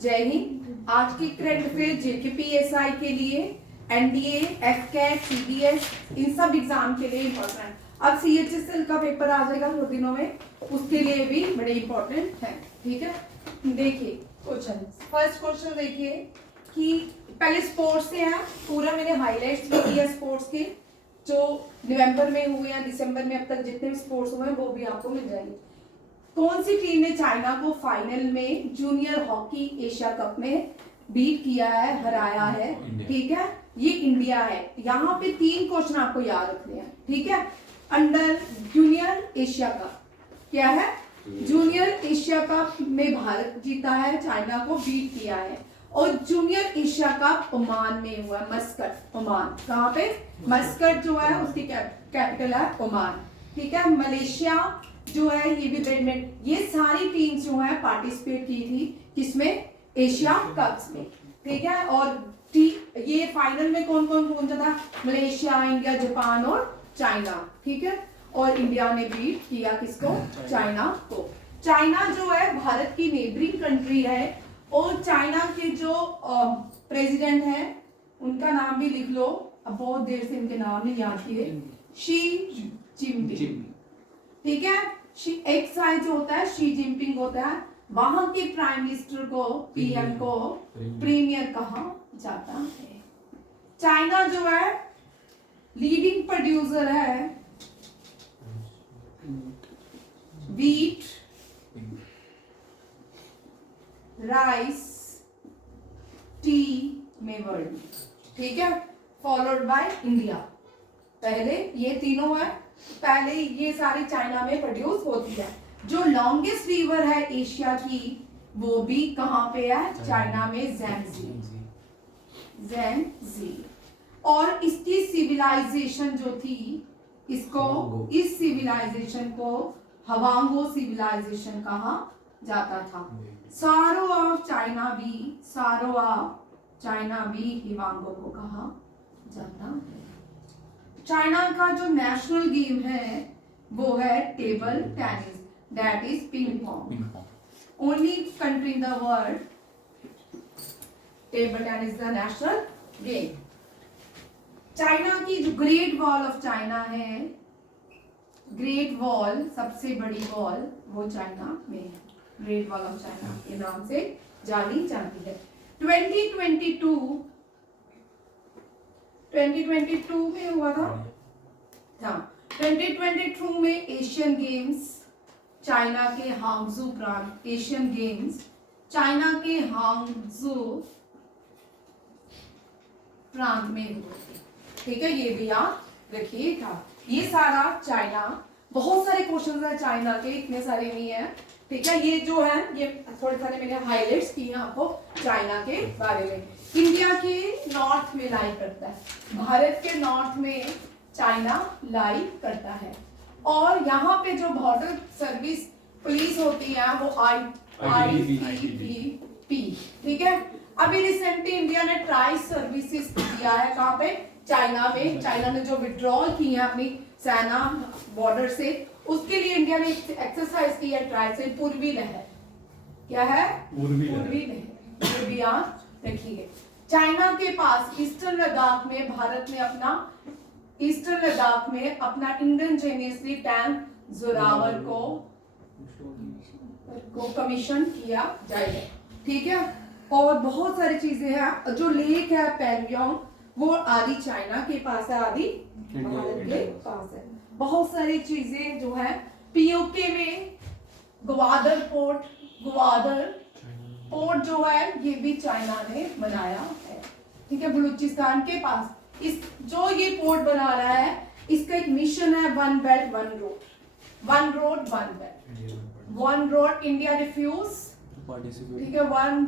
जय हिंद। आज की करंट अफेयर जेकेपीएसआई के लिए, एनडीए, एफकेट, सीडीएस, इन सब एग्जाम के लिए इम्पोर्टेंट। अब सीएचएसएल का पेपर आ जाएगा 2 दिनों में, उसके लिए भी बड़े इम्पोर्टेंट है। ठीक है, देखिए क्वेश्चन। फर्स्ट क्वेश्चन देखिए कि पहले स्पोर्ट्स से है, पूरा मैंने हाईलाइट्स भी किया स्पोर्ट्स के, जो नवंबर में हुए या दिसंबर में अब तक जितने भी स्पोर्ट्स हुए हैं वो भी आपको मिल जाएंगे। कौन सी टीम ने चाइना को फाइनल में जूनियर हॉकी एशिया कप में बीट किया है, हराया है? ठीक है, ये इंडिया है। यहाँ पे 3 क्वेश्चन आपको याद रखने हैं। ठीक है, अंडर जूनियर एशिया कप क्या है? जूनियर एशिया कप में भारत जीता है, चाइना को बीट किया है। और जूनियर एशिया कप ओमान में हुआ, मस्कट ओमान। कहाँ पे? मस्कट जो है उसकी कैपिटल है ओमान। ठीक है, मलेशिया जो है ये भी बैडमिंटन, ये सारी टीम्स जो है पार्टिसिपेट की थी किसमें? एशिया कप्स में। ठीक है, और ये फाइनल में कौन कौन पहुंचा था? मलेशिया, इंडिया, जापान और चाइना। ठीक है, और इंडिया ने बीट किया किसको? चाइना को। चाइना जो है भारत की नेबरिंग कंट्री है, और चाइना के जो प्रेसिडेंट है उनका नाम भी लिख लो, अब बहुत देर से इनके नाम नहीं याद किए। Xi Jinping. ठीक है, एक साइड जो होता है शी जिनपिंग होता है, वहां के प्राइम मिनिस्टर को, पीएम को प्रीमियर कहा जाता है। चाइना जो है लीडिंग प्रोड्यूसर है व्हीट, राइस, टी में वर्ल्ड। ठीक है, फॉलोड बाय इंडिया। पहले ये तीनों है, पहले ये सारी चाइना में प्रोड्यूस होती है। जो लॉन्गेस्ट रिवर है एशिया की वो भी कहाँ पे है? चाइना में, ज़ैंजी। और इसकी सिविलाइजेशन जो थी, इसको, इस सिविलाइजेशन को हवांगो सिविलाइजेशन कहा जाता था। सारो ऑफ चाइना भी हिवांगो को कहा जाता है। चाइना का जो नेशनल गेम है वो है table tennis, that is ping pong. Only country in the world table tennis the national game. China की जो ग्रेट वॉल ऑफ चाइना है, ग्रेट वॉल, सबसे बड़ी वॉल, वो चाइना में है। ग्रेट वॉल ऑफ चाइना के नाम से जानी जाती है। 2022 में हुआ था। हाँ, 2022 में एशियन गेम्स चाइना के हांगजू प्रांत, एशियन गेम्स चाइना के हांगजू प्रांत में हुए। ठीक है, ये भी याद रखिए था। ये सारा चाइना, बहुत सारे क्वेश्चन है चाइना के, इतने सारे नहीं है। ठीक है, ये जो है ये थोड़े सारे मैंने हाईलाइट्स किए हैं आपको चाइना के बारे में। इंडिया के नॉर्थ में लाई करता है, भारत के नॉर्थ में चाइना लाई करता है। और यहाँ पे जो बॉर्डर सर्विस पुलिस होती है वो ITBP। ठीक है, अभी रिसेंटली इंडिया ने ट्राई सर्विसेज दिया है, कहाँ पे? चाइना में। चाइना ने जो विड्रॉल की है अपनी सेना बॉर्डर से, उसके लिए इंडिया ने एक्सरसाइज की है ट्राई से, पूर्वी लहर। क्या है? पूर्वी लहर। ये भी याद रखिए। चाइना के पास ईस्टर्न लद्दाख में, भारत ने अपना ईस्टर्न लद्दाख में अपना इंडियन टैंक जोरावर को कमीशन किया जाएगा। ठीक है, और बहुत सारी चीजें हैं। जो लेक है पैंगोंग, वो आदि चाइना के पास है, आदि भारत के पास है। बहुत सारी चीजें जो है, पीओके में ग्वादर पोर्ट जो है ये भी चाइना ने बनाया है। ठीक है, बलूचिस्तान के पास इस जो ये पोर्ट बना रहा है, इसका एक मिशन है one belt one road, one road India refuse. ठीक है, वन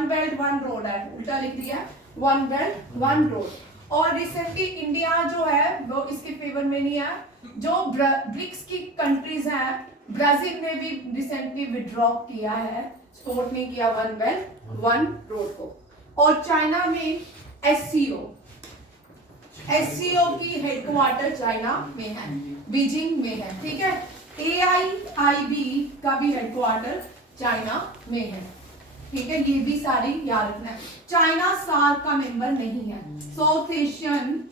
बेल्ट वन रोड है, उल्टा लिख दिया, वन बेल्ट वन रोड। और रिसेंटली इंडिया जो है वो इसके फेवर में नहीं है। जो ब्रिक्स की कंट्रीज हैं, ब्राजील ने भी रिसेंटली विड्रॉ किया है, सपोर्ट नहीं किया वन बेल्ट वन रोड को। और चाइना में एससीओ की हेडक्वार्टर चाइना में है, बीजिंग में है। ठीक है, AIIB का भी हेडक्वार्टर चाइना में है। ठीक है, ये भी सारी याद रखना है। चाइना सार्क का मेंबर नहीं है। South Asian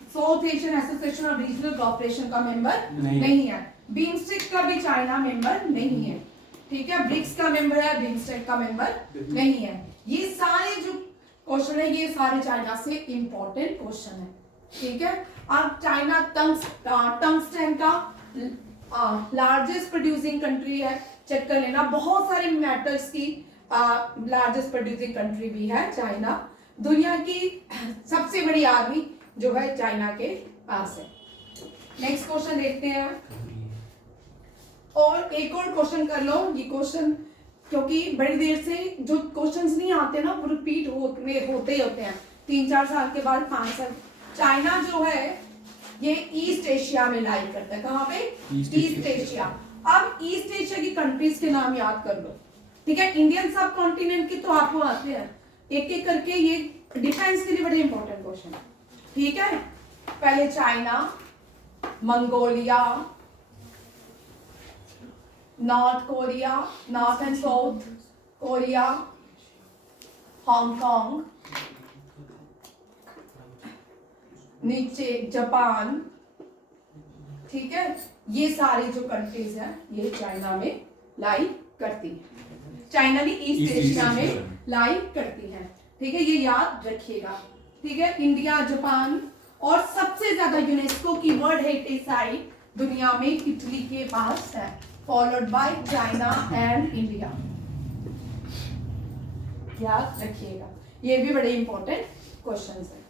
association of regional cooperation का मेंबर नहीं है। बिम्स्टेक का भी चाइना मेंबर नहीं है। ठीक है, ब्रिक्स का मेंबर है, बिम्स्टेक का मेंबर नहीं है। ये सारे जो क्वेश्चन है ये सारे चाइना से इंपॉर्टेंट क्वेश्चन है। ठीक है, अब चाइना टंगस्टन का लार्जेस्ट प्रोड्यूसिंग कंट्री है, चेक कर लेना। बहुत सारे मेटल्स की लार्जेस्ट प्रोड्यूसिंग कंट्री भी है चाइना। दुनिया की सबसे बड़ी आर्मी जो है चाइना के पास है। नेक्स्ट क्वेश्चन देखते हैं, और एक और क्वेश्चन कर लो। ये क्वेश्चन क्योंकि बड़ी देर से जो क्वेश्चंस नहीं आते ना वो रिपीट होते ही होते हैं, 3-4 साल के बाद 5 साल। चाइना जो है ये ईस्ट एशिया में लाई करता है। कहाँ पे? East Asia. अब ईस्ट एशिया की कंट्रीज के नाम याद कर लो। ठीक है, इंडियन सब कॉन्टिनेंट के तो आपको आते हैं, एक एक करके। ये डिफेंस के लिए बड़े इंपॉर्टेंट क्वेश्चन है। ठीक है, पहले China, Mongolia, north Korea, north and south Korea, Hong Kong, नीचे जापान। ठीक है, ये सारी जो कंट्रीज हैं ये चाइना में लाई करती है। चाइना भी ईस्ट एशिया में लाई करती है। ठीक है, ये याद रखिएगा। ठीक है, इंडिया, जापान और सबसे ज्यादा यूनेस्को की वर्ल्ड हेरिटेज साइट दुनिया में इटली के पास है, followed by China and India. याद रखिएगा, ये भी बड़े इंपॉर्टेंट क्वेश्चंस हैं।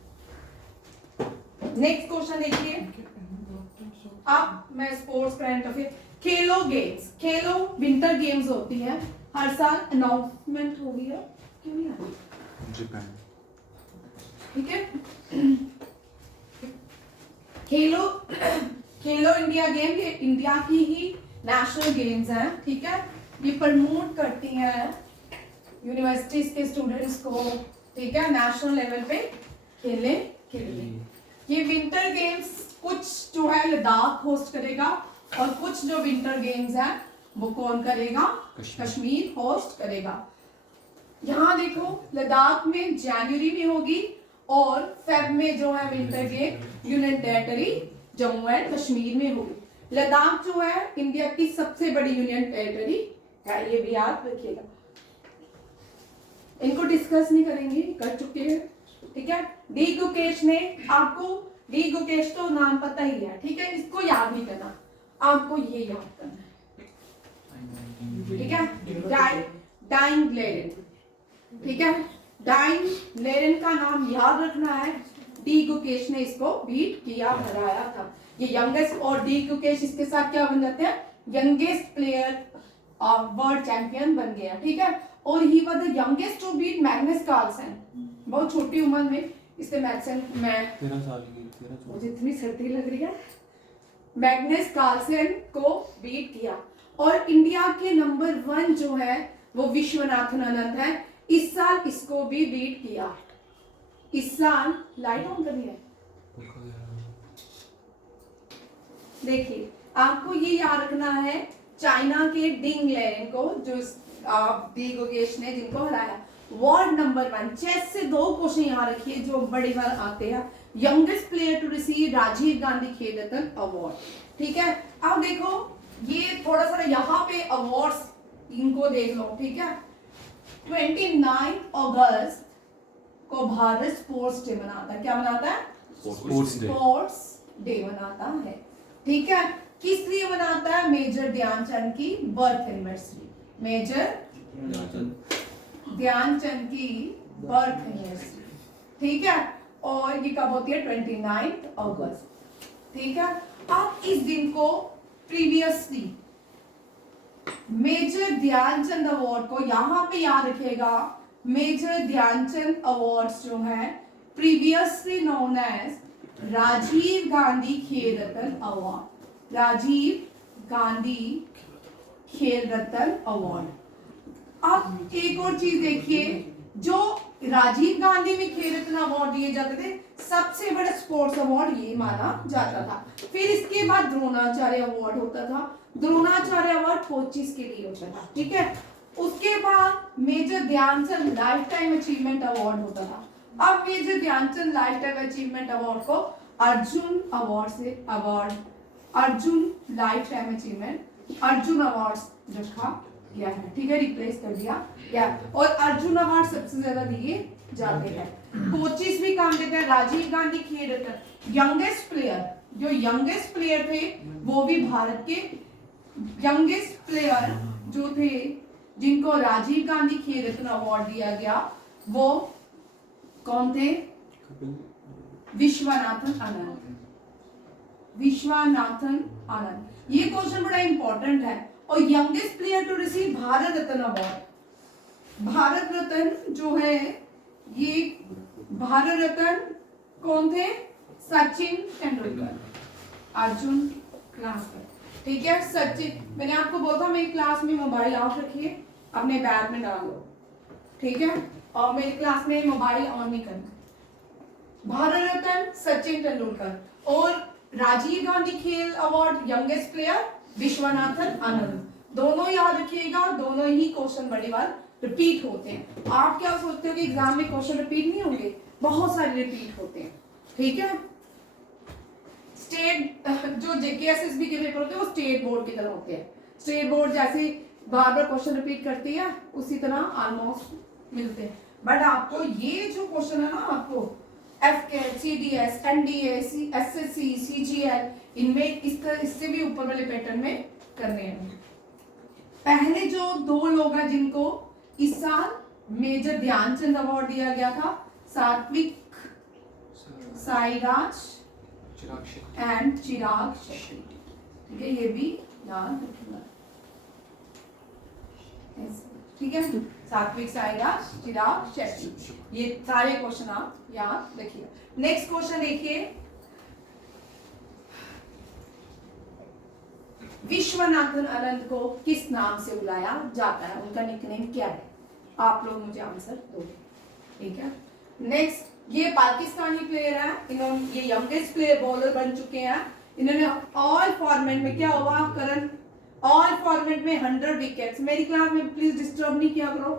नेक्स्ट क्वेश्चन देखिए। अब मैं स्पोर्ट्स करंट अफेयर, खेलो गेम्स, खेलो विंटर गेम्स होती है हर साल, अनाउंसमेंट हो गई है, क्यों नहीं आ रही? जापान। ठीक है, खेलो इंडिया गेम, ये इंडिया की ही नेशनल गेम्स हैं। ठीक है, ये प्रमोट करती हैं यूनिवर्सिटीज के स्टूडेंट्स को। ठीक है, नेशनल लेवल पे खेलने के लिए। ये विंटर गेम्स कुछ जो है लद्दाख होस्ट करेगा, और कुछ जो विंटर गेम्स हैं वो कौन करेगा? कश्मीर होस्ट करेगा। यहाँ देखो, लद्दाख में जनवरी में होगी, और फेब में जो है winter game union territory Jammu and Kashmir में होगी। लद्दाख जो है इंडिया की सबसे बड़ी यूनियन टेरिटरी है, ये भी याद रखिएगा। इनको डिस्कस नहीं करेंगे, कर चुके हैं। ठीक है, डी गुकेश ने आपको, डी गुकेश तो नाम पता ही है। ठीक है, इसको याद नहीं करना, आपको ये याद करना है। ठीक है, डाइंग लेरेन। ठीक है, डाइंग लेरेन का नाम याद रखना है। डी गुकेश ने इसको बीट किया, हराया था। ये यंगेस्ट, और डी गुकेश इसके साथ क्या बन जाते हैं? Youngest player of world champion बन गया। ठीक है, और he was the youngest to beat Magnus Carlsen. बहुत छोटी उम्र में इससे मैग्नस, मैं 13 साल की, मुझे इतनी सर्दी लग रही है, मैग्नस कार्लसन को बीट किया। और इंडिया के नंबर 1 जो है वो विश्वनाथन आनंद है। इस साल इसको भी बीट किया। इस साल लाइट ऑन करनी है। देखिए, आपको ये याद रखना है, चाइना के डिंग लेरेन को, जो डी गुकेश ने जिनको हराया। वर्ल्ड नंबर 1 चेस से 2 क्वेश्चन यहाँ रखिए जो बड़ी बार आते हैं। Youngest player to receive Rajiv Gandhi Khel Ratna award. ठीक है, अब देखो ये थोड़ा सा यहाँ पे अवार्ड्स इनको देख लो। ठीक है, 29 अगस्त को भारत स्पोर्ट्स डे मनाता है। क्या मनाता है? स्पोर्ट्स डे मनाता है। ठीक है, किस लिए मनाता है? मेजर ध्यानचंद की बर्थ एनिवर्सरी। मेजर ध्यानचंद की बर्थ एनिवर्सरी। ठीक है, और ये कब होती है? 29 अगस्त। ठीक है, अब इस दिन को प्रीवियसली मेजर ध्यानचंद अवार्ड को यहाँ पे याद रखेगा। मेजर ध्यानचंद अवार्ड्स जो है previously known as Rajiv Gandhi Khel Ratna award. Rajiv Gandhi Khel Ratna award. अब एक और चीज देखिए, जो राजीव गांधी में खेल रत्न अवार्ड दिए जाते थे, सबसे बड़ा स्पोर्ट्स अवार्ड ये माना जाता था। फिर इसके बाद द्रोणाचार्य अवार्ड होता था। द्रोणाचार्य अवार्ड कोचिस के लिए होता था। ठीक है, उसके बाद major Dhyanchand lifetime achievement award होता था। अब major Dhyanchand lifetime achievement award को अर्जुन अवार्ड से Arjun lifetime achievement Arjun award रखा गया है, ठीक है, रिप्लेस कर दिया गया। और अर्जुन अवार्ड सबसे ज्यादा दिए जाते हैं। कोचेस भी काम देते हैं। राजीव गांधी खेल रत्न, यंगेस्ट प्लेयर, जो यंगेस्ट प्लेयर थे वो भी भारत के यंगेस्ट प्लेयर जो थे जिनको राजीव गांधी खेल रत्न अवार्ड दिया गया वो कौन थे? विश्वनाथन आनंद। विश्वनाथन आनंद, ये क्वेश्चन बड़ा इंपॉर्टेंट है। और youngest player to receive Bharat Ratna award, Bharat Ratna जो है ये भारत रत्न कौन थे? सचिन तेंदुलकर। अर्जुन क्लास में, ठीक है। सचिन, मैंने आपको बोला था मेरी क्लास में मोबाइल ऑफ रखिए, अपने बैग में डाल दो, ठीक है, और मेरी क्लास में मोबाइल ऑन नहीं करना। भारत रत्न सचिन तेंदुलकर और राजीव गांधी खेल award youngest player Viswanathan Anand. दोनों याद रखिएगा, दोनों ही क्वेश्चन बड़ी बार रिपीट होते हैं। आप क्या सोचते हो कि एग्जाम में क्वेश्चन रिपीट नहीं होंगे? बहुत सारे रिपीट होते हैं, ठीक है। स्टेट जो जेकेएसएसबी के पेपर होते हैं वो स्टेट बोर्ड की तरह होते हैं। स्टेट बोर्ड जैसे बार बार क्वेश्चन रिपीट करती है उसी तरह ऑलमोस्ट मिलते हैं। बट आपको ये जो क्वेश्चन है ना, आपको एफके, सीडीएस, एनडीए, एसएससी, सीजीएल, इनमें इससे भी ऊपर वाले पैटर्न में करने हैं। पहले जो दो लोग हैं जिनको इस साल मेजर ध्यानचंद अवार्ड दिया गया था, सात्विक साईराज एंड चिराग शेट्टी, ठीक है, ये भी याद रखना, ठीक है। सात्विक साईराज चिराग शेट्टी, ये सारे क्वेश्चन आप याद रखिए। नेक्स्ट क्वेश्चन देखिए, विश्वनाथन आनंद को किस नाम से बुलाया जाता है? उनका निकनेम क्या है? आप लोग मुझे आंसर दो, ठीक है। नेक्स्ट, ये पाकिस्तानी प्लेयर है, इन्होंने ये यंगेस्ट प्लेयर बॉलर बन चुके हैं। इन्होंने ऑल फॉर्मेट में क्या हुआ करण? ऑल फॉर्मेट में 100 विकेट्स। मेरी क्लास में प्लीज डिस्टर्ब नहीं किया करो,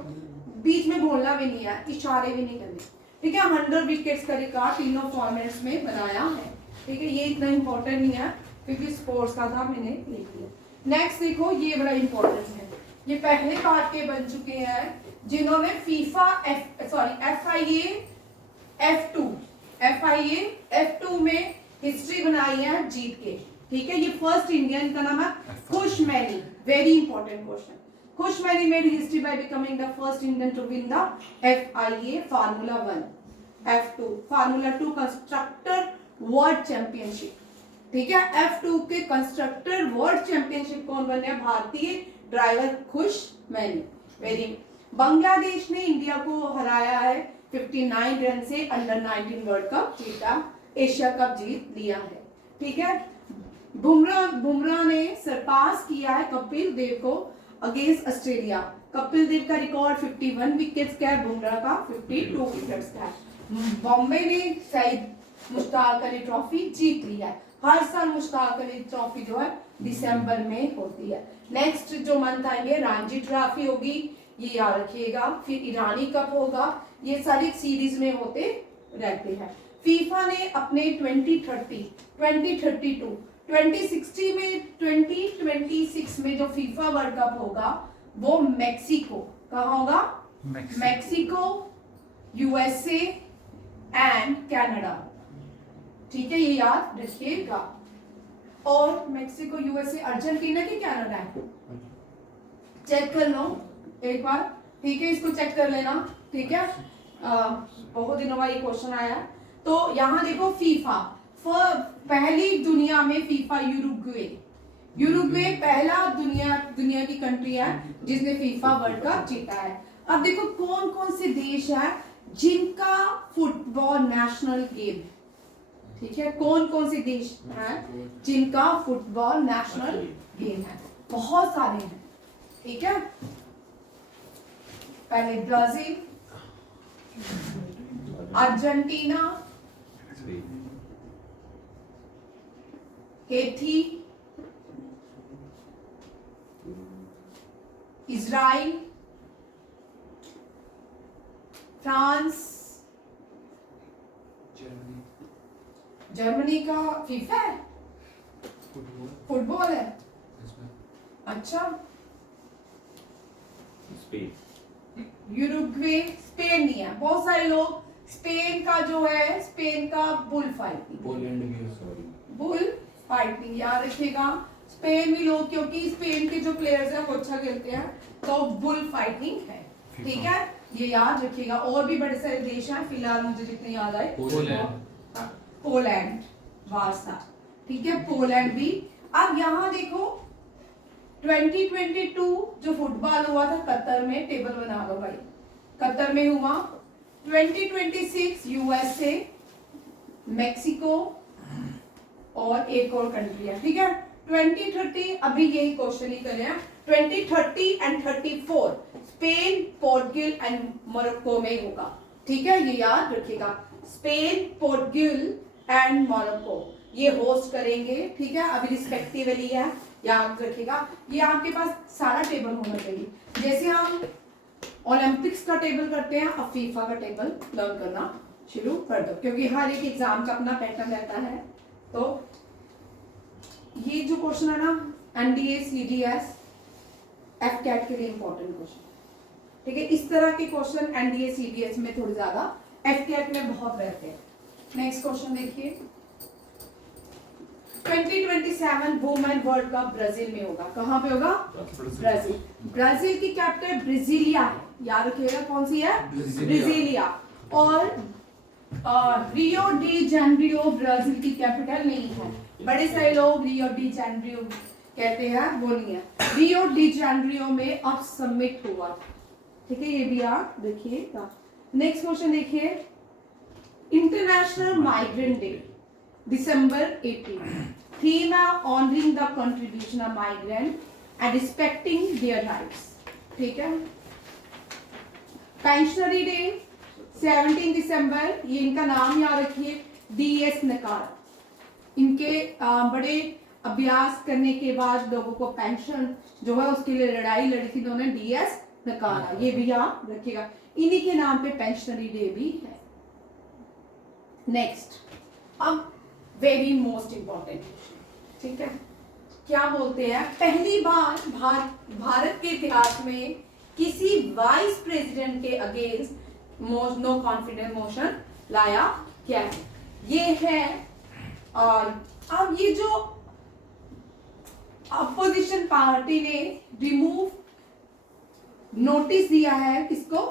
बीच में बोलना भी नहीं है, इशारे भी नहीं करने, ठीक है। 100 विकेट्स का रिकॉर्ड तीनों फॉर्मेट्स में बनाया है, ठीक है। ये इतना इंपॉर्टेंट नहीं है क्योंकि स्पोर्ट्स का था, मैंने लिख लिया। नेक्स्ट देखो, ये बड़ा इंपॉर्टेंट है, ये पहले पार्ट के बन चुके हैं जिन्होंने फीफा FIA F2 में हिस्ट्री बनाई है जीत के, ठीक है। ये फर्स्ट इंडियन का नाम है Kush Maini, very important question. Kush Maini made history by becoming the first Indian to win the FIA formula 1 F2 formula 2 constructor world championship, ठीक है। F2 के कंस्ट्रक्टर वर्ल्ड चैंपियनशिप कौन बने? भारतीय ड्राइवर खुश मैनी, वेरी। बांग्लादेश ने इंडिया को हराया है 59 रन से, अंडर 19 वर्ल्ड कप जीता, एशिया कप जीत लिया है, ठीक है। बुमराह ने सरपास किया है कपिल देव को अगेंस्ट ऑस्ट्रेलिया। कपिल देव का रिकॉर्ड 51 विकेट्स का है, बुमराह का 52 विकेट्स का है। बॉम्बे ने सईद मुश्ताक अली ट्रॉफी जीत ली है। हर साल मुश्ताक अली ट्रॉफी जो है दिसंबर में होती है। नेक्स्ट जो मंथ आएंगे रणजी ट्रॉफी होगी, ये याद रखिएगा, फिर ईरानी कप होगा, ये सारी सीरीज में होते रहते हैं। फीफा ने अपने 2030, 2032, 2060 में 2026 में जो फीफा वर्ल्ड कप होगा वो मैक्सिको, कहाँ होगा? मैक्सिको, यूएसए एंड कनाडा, ठीक है, ये याद रखिएगा। और मैक्सिको, यूएसए, अर्जेंटीना की कनाडा है, चेक कर लो एक बार, ठीक है, इसको चेक कर लेना, ठीक है। बहुत दिनों बाद ये क्वेश्चन आया, तो यहाँ देखो फीफा पहली दुनिया में फीफा यूरुग्वे पहला दुनिया की कंट्री है जिसने फीफा वर्ल्ड कप जीता है। अब देखो कौन कौन से देश है जिनका फुटबॉल नेशनल गेम, ठीक है, कौन कौन से देश हैं जिनका फुटबॉल नेशनल गेम है? बहुत सारे हैं, ठीक है। पहले Brazil, Argentina, Haiti, Israel, France, Germany का फीफा है, फुटबॉल है। अच्छा, स्पेन, यूरुग्वे, स्पेन नहीं है। बहुत सारे लोग स्पेन का जो है, स्पेन का बुल फाइटिंग, पोलैंड भी है, सॉरी, बुल फाइटिंग याद रखिएगा। स्पेन भी लोग, क्योंकि स्पेन के जो प्लेयर्स हैं वो अच्छा खेलते हैं, तो बुल फाइटिंग है, ठीक है, ये याद रखिएगा। और भी बड़े सारे देश हैं, फिलहाल मुझे जितने याद आए, पोलैंड, वार्सा, ठीक है, पोलैंड भी। अब यहाँ देखो 2022 जो फुटबॉल हुआ था कतर में, टेबल बना लो भाई, कतर में हुआ। 2026 यूएसए, मेक्सिको और एक और कंट्री है, ठीक है। 2030 अभी यही क्वेश्चन ही करे हैं। 2030 and 34 Spain, Portugal and Morocco में होगा, ठीक है, ये याद रखिएगा। स्पेन, पोर्टुगल एंड मोरक्को ये होस्ट करेंगे, ठीक है, अभी रिस्पेक्टिवली है, याद रखिएगा। ये आपके पास सारा टेबल होना चाहिए, जैसे हम ओलंपिक्स का टेबल करते हैं, अब फीफा का टेबल लर्न करना शुरू कर दो, क्योंकि हर एक एग्जाम का अपना पैटर्न रहता है। तो ये जो क्वेश्चन है ना, एनडीए, सीडीएस, एफकैट के लिए इंपॉर्टेंट क्वेश्चन, ठीक है। इस तरह के क्वेश्चन एनडीए, सीडीएस में थोड़ी ज्यादा, एफकैट में बहुत रहते हैं। नेक्स्ट क्वेश्चन देखिए, 2027 वुमेन वर्ल्ड कप ब्राजील में होगा। कहाँ पे होगा? ब्राजील। ब्राजील की कैपिटल ब्राजीलिया है, याद रखिएगा, कौन सी है? ब्राजीलिया। और रियो डी जेनेरियो ब्राजील की कैपिटल नहीं है। बड़े सारे लोग रियो डी जेनेरियो कहते हैं, वो नहीं है। रियो डी जेनेरियो में अब समिट हुआ, ठीक है, ये भी आप देखिएगा। नेक्स्ट क्वेश्चन देखिए, international migrant day December 18. Theme honoring the contribution of migrants and respecting their rights. ठीक है। पेंशनरी डे 17 दिसंबर, ये इनका नाम याद रखिए, DS नकार। इनके बड़े अभ्यास करने के बाद लोगों को पेंशन जो है उसके लिए लड़ाई लड़ी थी उन्होंने, DS नकारा, ये भी याद रखिएगा। इन्हीं के नाम पे पेंशनरी डे भी है। नेक्स्ट, अब वेरी मोस्ट इंपॉर्टेंट, ठीक है, क्या बोलते हैं, पहली बार भारत के इतिहास में किसी वाइस प्रेसिडेंट के अगेंस्ट नो कॉन्फिडेंस मोशन लाया क्या है? ये है। और अब ये जो अपोजिशन पार्टी ने रिमूव नोटिस दिया है किसको?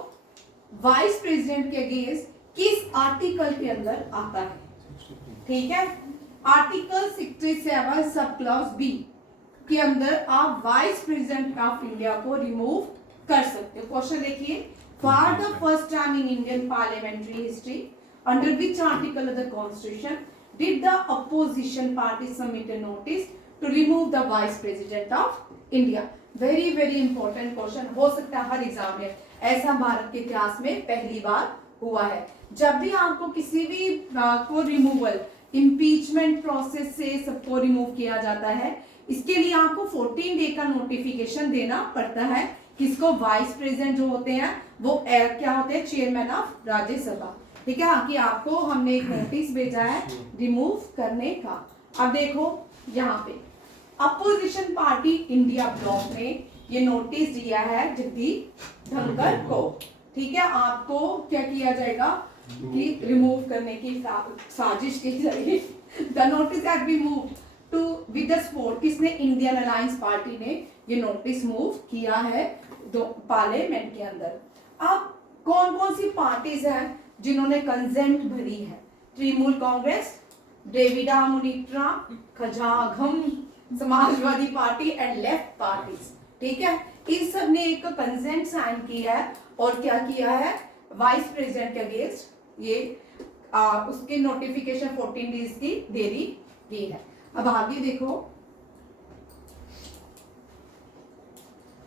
वाइस प्रेसिडेंट के अगेंस्ट, किस आर्टिकल के अंदर आता है? ठीक है, आर्टिकल 67 सब क्लॉज बी के अंदर आप वाइस प्रेसिडेंट ऑफ इंडिया को रिमूव कर सकते हो। क्वेश्चन देखिए, for the first time in Indian parliamentary history under which article of the constitution did the opposition party submit a notice to remove the vice president of India? Very very important question, हो सकता है हर exam में, ऐसा भारत के इतिहास में पहली बार हुआ है। जब भी आपको किसी भी को रिमूवल, इम्पीचमेंट प्रोसेस से सबको रिमूव किया जाता है, इसके लिए आपको 14 डे का नोटिफिकेशन देना पड़ता है। किसको? वाइस प्रेसिडेंट जो होते हैं वो क्या होते हैं? चेयरमैन ऑफ राज्यसभा, ठीक है, कि आपको हमने एक नोटिस भेजा है रिमूव करने का। अब देखो यहाँ पे अपोजिशन पार्टी इंडिया ब्लॉक ने ये नोटिस दिया है जगदीप धनखड़ को, ठीक है, आपको क्या किया जाएगा कि रिमूव करने की साजिश की जाएगी। The notice has been moved to with the support, किसने? इंडियन अलायंस पार्टी ने ये नोटिस मूव किया है पार्लियामेंट के अंदर। अब कौन कौन सी पार्टीज हैं जिन्होंने कंसेंट भरी है? तृणमूल कांग्रेस, डेविड Munnetra, Kazhagam Samajwadi Party and left parties, ठीक है, इन सब ने एक कंसेंट साइन किया है और क्या किया है? वाइस प्रेसिडेंट के अगेंस्ट ये उसकी नोटिफिकेशन 14 डेज की देरी की है। अब आगे देखो,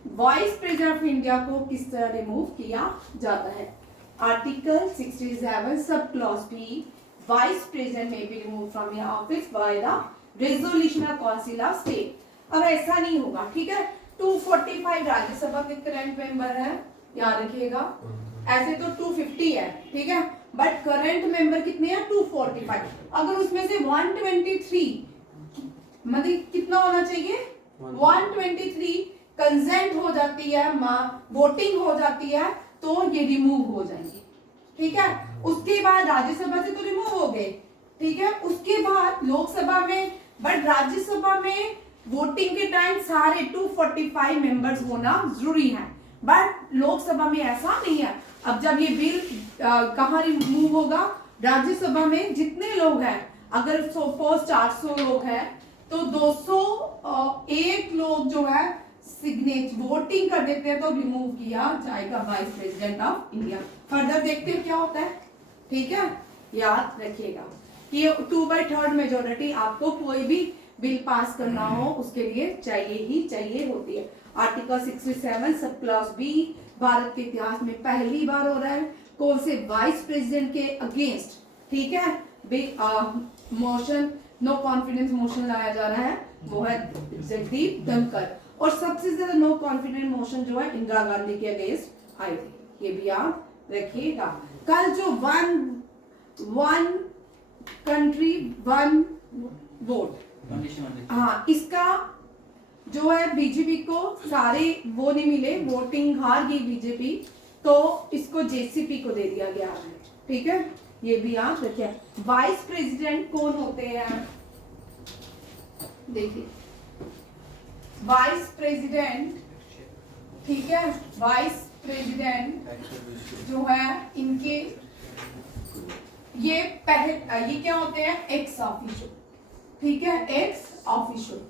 वाइस प्रेसिडेंट ऑफ इंडिया को किस तरह रिमूव किया जाता है? Article 67 sub clause B, vice president में be remove from your office by the resolution of council of state. अब ऐसा नहीं होगा, ठीक है। 245 राज्यसभा के करंट मेंबर है, याद रखिएगा। ऐसे तो 250 है, ठीक है, बट करंट मेंबर कितने हैं 245। अगर उसमें से 123 मतलब कितना होना चाहिए 123 कंसेंट हो जाती है, वोटिंग हो जाती है, तो ये रिमूव हो जाएंगे, ठीक है। उसके बाद राज्यसभा से तो रिमूव हो गए, ठीक है। उसके बाद लोकसभा में, बट राज्यसभा में वोटिंग के टाइम सारे 245 मेंबर्स होना जरूरी है, बट लोकसभा में ऐसा नहीं है। अब जब ये बिल कहाँ रिमूव होगा, राज्यसभा में जितने लोग हैं, अगर सपोज 400 लोग हैं तो 201 लोग जो है सिग्नेच वोटिंग कर देते हैं तो रिमूव किया जाएगा vice president of India. Further देखते हैं क्या होता है, ठीक है। याद रखिएगा कि 2/3 मेजोरिटी आपको कोई भी बिल पास करना हो उसके लिए चाहिए ही चाहिए होती है। Article 67 sub clause B Bharat के इतिहास में पहली बार हो रहा है। कौन से वाइस प्रेसिडेंट के अगेंस्ट, ठीक है, मोशन नो कॉन्फिडेंस मोशन लाया जा रहा है, वो है जगदीप धनखड़। और सबसे ज्यादा नो कॉन्फिडेंस मोशन जो है इंदिरा गांधी के अगेंस्ट आई थी, ये भी याद रखिएगा। कल जो वन कंट्री वन वोट, हाँ, इसका जो है बीजेपी को सारे वो नहीं मिले, वोटिंग हार गई बीजेपी, तो इसको जेसीपी को दे दिया गया है, ठीक है, ये भी याद रखिए। वाइस प्रेसिडेंट कौन होते हैं, देखिए वाइस प्रेसिडेंट, ठीक है, वाइस प्रेसिडेंट जो है इनके ये क्या होते हैं एक्स ऑफिशियल, ठीक है, एक्स ऑफिशियल।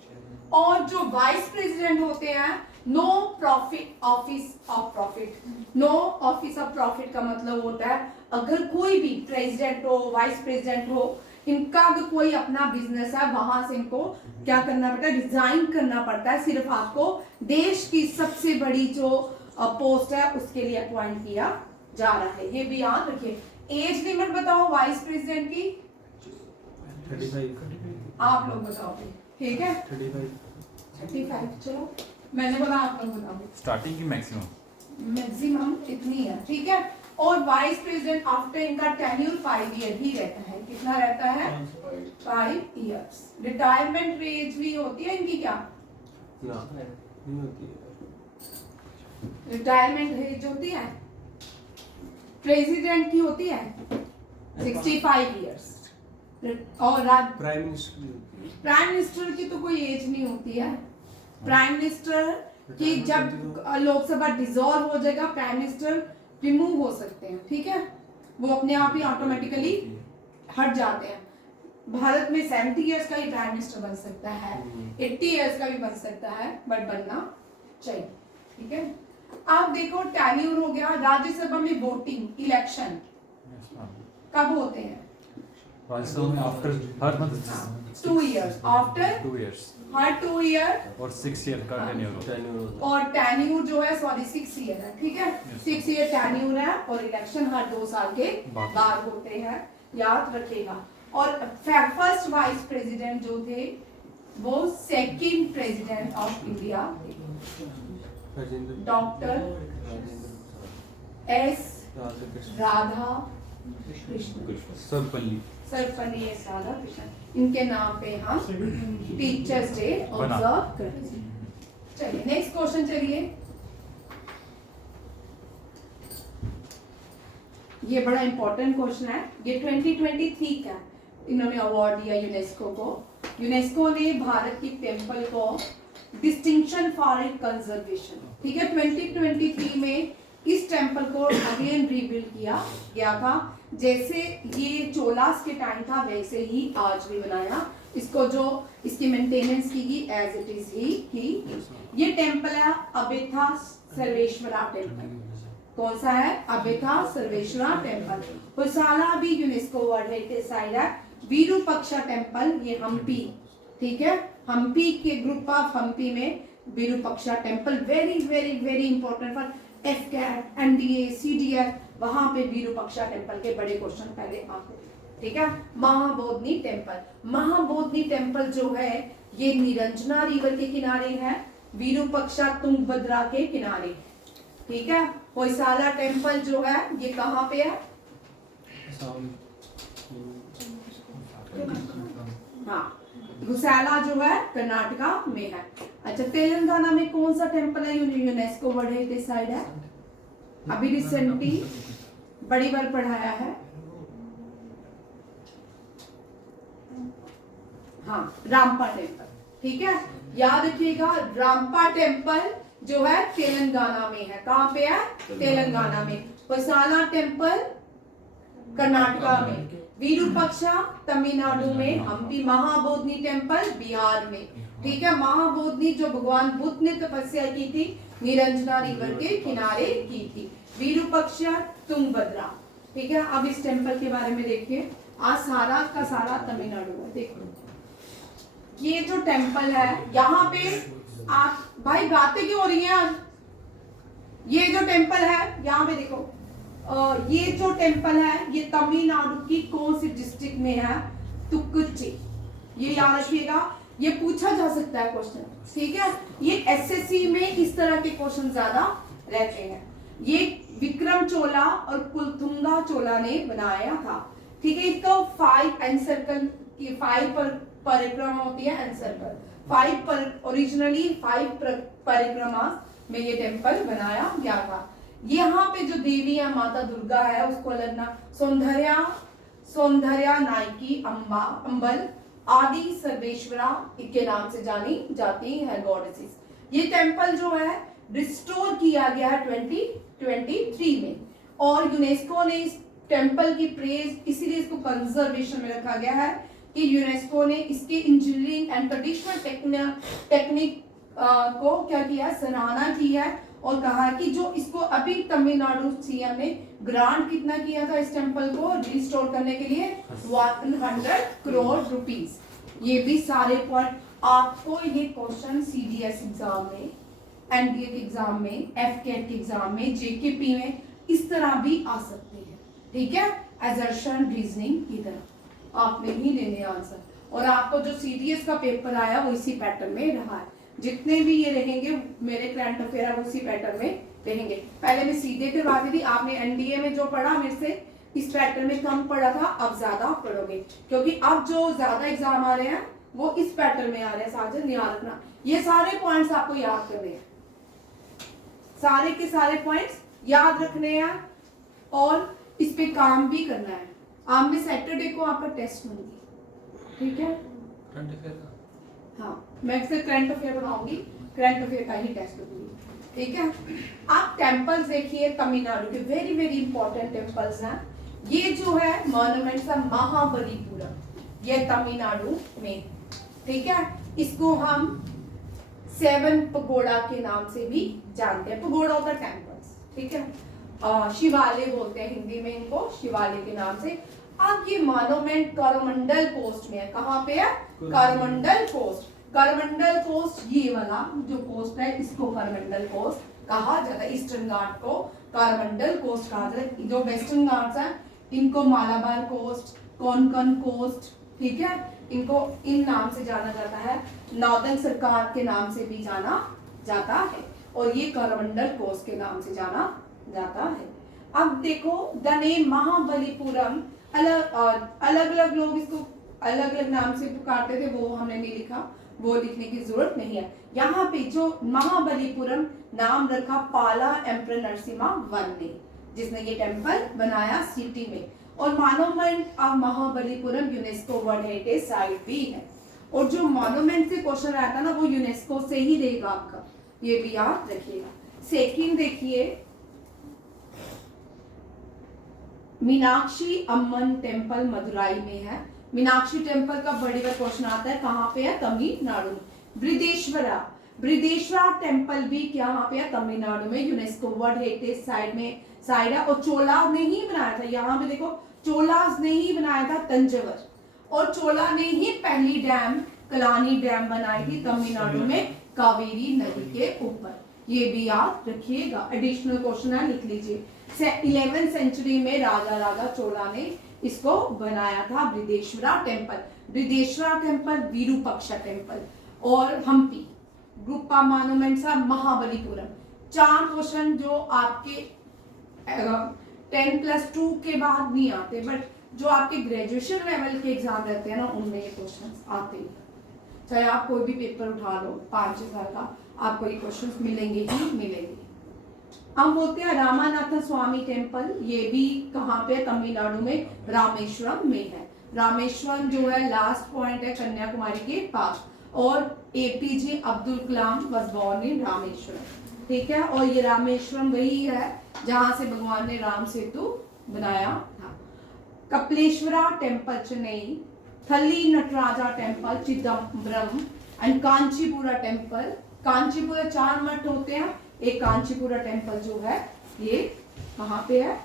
और जो वाइस प्रेसिडेंट होते हैं no profit office of profit. No office of profit का मतलब होता है अगर कोई भी प्रेसिडेंट हो, वाइस प्रेसिडेंट हो, इनका अगर कोई अपना बिजनेस है वहां से इनको क्या करना पड़ता है, रिजाइन करना पड़ता है। सिर्फ आपको देश की सबसे बड़ी जो पोस्ट है उसके लिए अपॉइंट किया जा रहा है, ये भी याद रखिए। एज लिमिट बताओ वाइस प्रेसिडेंट की, 35 आप लोग बताओगे, ठीक है, 35 चलो मैंने बोला आप लोग बताओगे। स्टार्टिंग की मैक्सिमम मैक्सिमम इतनी है, ठीक है। और वाइस प्रेसिडेंट आफ्टर इनका टेन्यूर 5 ईयर ही रहता है, कितना रहता है 5 इयर्स। रिटायरमेंट एज भी होती है इनकी क्या, नहीं होती है। रिटायरमेंट एज होती है प्रेसिडेंट की होती है 65 इयर्स। और प्राइम मिनिस्टर भी होती है। प्राइम मिनिस्टर की तो कोई एज नहीं होती है। प्राइम मिनिस्टर की जब लोकसभा डिसॉल्व हो जाएगा प्राइम मिनिस्टर रिमूव हो सकते हैं, ठीक है, वो अपने आप ही ऑटोमेटिकली हट जाते हैं। भारत में 70 इयर्स का ही प्राइम मिनिस्टर बन सकता है, 80 इयर्स का भी बन सकता है, बट बनना चाहिए, ठीक है। आप देखो टेन्यूर हो गया। राज्यसभा में वोटिंग इलेक्शन कब होते हैं, राज्यसभा में आफ्टर हर मंथ 2 इयर्स, आफ्टर 2 इयर्स हर 2 ईयर, और 6 ईयर का टेन्योर होता है। और टेन्यूर जो है 6 ईयर है, ठीक है, 6 ईयर टेन्यूर है। और इलेक्शन हर 2 साल के बाद होते हैं, याद रखिएगा। और फर्स्ट वाइस प्रेसिडेंट जो थे वो second president of India doctor S Radha Krishna, Sarvepalli Sarvepalli S Radha Krishna, इनके नाम पे हम टीचर्स डे ऑब्जर्व करते हैं। चलिए नेक्स्ट क्वेश्चन, चलिए ये बड़ा इंपॉर्टेंट क्वेश्चन है। ये 2023 का इन्होंने अवार्ड दिया यूनेस्को को। यूनेस्को ने भारत की टेम्पल को डिस्टिंक्शन फॉर कंजर्वेशन, ठीक है, 2023 में इस टेम्पल को अगेन रीबिल्ड किया गया था। जैसे ये चोलास के टाइम था वैसे ही आज भी बनाया इसको, जो इसकी मेंटेनेंस की गई एज इट इज ही की। ये टेम्पल है अबेथा सर्वेश्वरा टेम्पल। कौन सा है, अबेथा सर्वेश्वरा टेम्पल। होयसाला भी यूनेस्को वर्ल्ड हेरिटेज साइट है। विरूपाक्षा टेम्पल ये हम्पी, ठीक है, हम्पी के ग्रुप ऑफ हम्पी में Virupaksha temple, very very very important for AFCAT NDA CDF, वहां पे विरूपाक्षा टेम्पल के बड़े क्वेश्चन पहले आते हैं, ठीक है। महाबोधनी टेम्पल, महाबोधनी टेम्पल जो है ये निरंजना रिवर के किनारे है, विरूपाक्षा तुंगभद्रा के किनारे, ठीक है। होयसाला टेम्पल जो है ये कहाँ पे है? हाँ, होयसाला जो है कर्नाटका में है। अच्छा, तेलंगाना में कौन सा टेम्पल है यूनेस्को वर्ल्ड हेरिटेज साइट है? अभी रिसेंटली बड़ी बार पढ़ाया है। हाँ, रामपा टेम्पल, ठीक है, याद रखिएगा। रामपा टेम्पल जो है तेलंगाना में है। कहाँ पे है? तेलंगाना में। होयसाला टेम्पल कर्नाटका में, विरूपाक्षा तमिलनाडु में, हम्पी महाबोधि टेम्पल बिहार में, ठीक है। महाबोधि जो भगवान बुद्ध ने तपस्या की थी निरंजना रिवर के किनारे की थी। विरूपाक्षा तुंगभद्रा, ठीक है। अब इस टेम्पल के बारे में देखिए। आज सारा का सारा तमिलनाडु है। देखो ये जो टेम्पल है यहाँ पे आप भाई बातें क्यों हो रही हैं आज? ये जो टेम्पल है यहाँ पे देखो, ये जो टेम्पल है ये तमिलनाडु की कौन सी डिस्ट्रिक्ट में है? तुक्कुची। ये याद रखिएगा, ये पूछा जा सकता है क्वेश्चन, ठीक है। ये एसएससी में इस तरह के क्वेश्चन ज्यादा रहते हैं। ये विक्रम चोला और कुलथुंगा चोला ने बनाया था, ठीक है। इसका 5 एनसर्कल की 5 परिक्रमा होती है, एनसर्कल 5 ओरिजिनली 5 परिक्रमा में ये टेम्पल बनाया गया था। यहाँ पे जो देवी है माता दुर्गा है उसको अलग ना सौंदर्या नायकी अंबल आदि सर्वेश्वरा के नाम से जानी जाती है गॉडेसेस। ये टेम्पल जो है रिस्टोर किया गया है 2023 में, और यूनेस्को ने इस टेम्पल की प्रेज इसीलिए इसको कंजर्वेशन में रखा गया है कि यूनेस्को ने इसके इंजीनियरिंग एंड ट्रेडिशनल टेक्निक को क्या किया, सराहना की है, और कहा कि जो इसको अभी तमिलनाडु सीएम ने ग्रांट कितना किया था इस टेम्पल को रिस्टोर करने के लिए 100 करोड़ रुपीस। ये भी सारे पॉइंट आपको ये क्वेश्चन सीडीएस एग्जाम में, एनडीए के एग्जाम में, एफकेट के एग्जाम में, जेकेपी में इस तरह भी आ सकते हैं, ठीक है। असर्शन रीजनिंग की तरह आपने ही लेने आंसर, और आपको जो सीडीएस का पेपर आया वो इसी पैटर्न में रहा है। जितने भी ये रहेंगे मेरे करंट अफेयर वो इसी पैटर्न में रहेंगे। पहले मैं सीधे करवाती थी, आपने एनडीए में जो पढ़ा मेरे से इस पैटर्न में कम पढ़ा था, अब ज्यादा पढ़ोगे, क्योंकि अब जो ज्यादा एग्जाम आ रहे हैं वो इस पैटर्न में आ रहे हैं। साजन याद रखना, ये सारे पॉइंट्स आपको याद करने हैं, सारे के सारे पॉइंट्स याद रखने हैं और इस पे काम भी करना है। आज में सैटरडे को आपका टेस्ट होंगी, ठीक है। हाँ, मैं फिर करंट अफेयर बनाऊंगी, करंट अफेयर का ही टेस्ट दूंगी, ठीक है। आप टेम्पल्स देखिए तमिलनाडु के, वेरी वेरी इंपॉर्टेंट टेम्पल्स हैं। ये जो है मॉन्यूमेंट्स है महाबलीपुरम, ये तमिलनाडु में, ठीक है। इसको हम 7 पगोड़ा के नाम से भी जानते हैं। पगोड़ा होता है टेम्पल्स, ठीक है। शिवालय बोलते हैं हिंदी में इनको, शिवालय के नाम से। अब ये मॉन्यूमेंट कोरोमंडल कोस्ट में है। कहाँ पे है? कोरोमंडल कोस्ट। कोरोमंडल कोस्ट ये वाला जो कोस्ट है इसको कोरोमंडल कोस्ट कहा जाता है। ईस्टर्न घाट को कोरोमंडल कोस्ट कहा जाता है। जो वेस्टर्न घाट्स हैं इनको मालाबार कोस्ट, कोंकण कोस्ट, ठीक है, इनको इन नाम से जाना जाता है। नॉर्दर्न सरकार के नाम से भी जाना जाता है, और ये कोरोमंडल कोस्ट के नाम से जाना जाता है। अब देखो द नेम महाबलीपुरम, अलग अलग लोग इसको अलग अलग नाम से पुकारते थे, वो हमने नहीं लिखा, वो लिखने की जरूरत नहीं है। यहाँ पे जो महाबलीपुरम नाम रखा पाला एम्परर नरसिम्हा वन ने, जिसने ये टेम्पल बनाया सिटी में। और monument of Mahabalipuram UNESCO world heritage site भी है। और जो मॉन्यूमेंट से क्वेश्चन आता है ना वो यूनेस्को से ही रहेगा आपका, ये भी याद रखिएगा। सेकंड देखिए मीनाक्षी अम्मन टेम्पल मदुराई में है। मीनाक्षी टेम्पल का बड़ी बार क्वेश्चन आता है, कहाँ पे है? तमिलनाडु। बृहदेश्वरा टेम्पल भी यहाँ पे है तमिलनाडु में, यूनेस्को वर्ल्ड हेरिटेज साइट में साइड है। और चोला ने ही बनाया था, यहाँ पे देखो चोलास ने ही बनाया था तंजवर, और चोला ने ही पहली डैम कलानी डैम बनाई थी तमिलनाडु में कावेरी नदी के ऊपर। ये भी याद रखिएगा, एडिशनल क्वेश्चन है, लिख लीजिए। 11वीं सेंचुरी में राजा चोला ने इसको बनाया था Brihadeeswara temple. Brihadeeswara temple, Virupaksha temple और Hampi group of monuments of Mahabalipuram. 4 question जो आपके 10+2 के बाद नहीं आते, बट जो आपके ग्रेजुएशन लेवल के एग्जाम रहते हैं ना, उनमें ये क्वेश्चंस आते हैं। चाहे आप कोई भी पेपर उठा लो 5-6 साल का, आपको ये क्वेश्चंस मिलेंगे ही मिलेंगे। हम बोलते हैं रामानाथ स्वामी टेम्पल, ये भी कहाँ पे, तमिलनाडु में रामेश्वरम में है। रामेश्वरम जो है लास्ट पॉइंट है कन्याकुमारी के पास, और APJ Abdul Kalam was born in Rameswaram, ठीक है। और ये रामेश्वरम वही है जहां से भगवान ने राम सेतु बनाया था। Kapileswara temple Chennai, Thillai Nataraja temple Chidambaram and Kanchipura temple. Kanchipura 4 मठ होते हैं, एक कांचीपुरा टेम्पल जो है ये कहाँ पे है,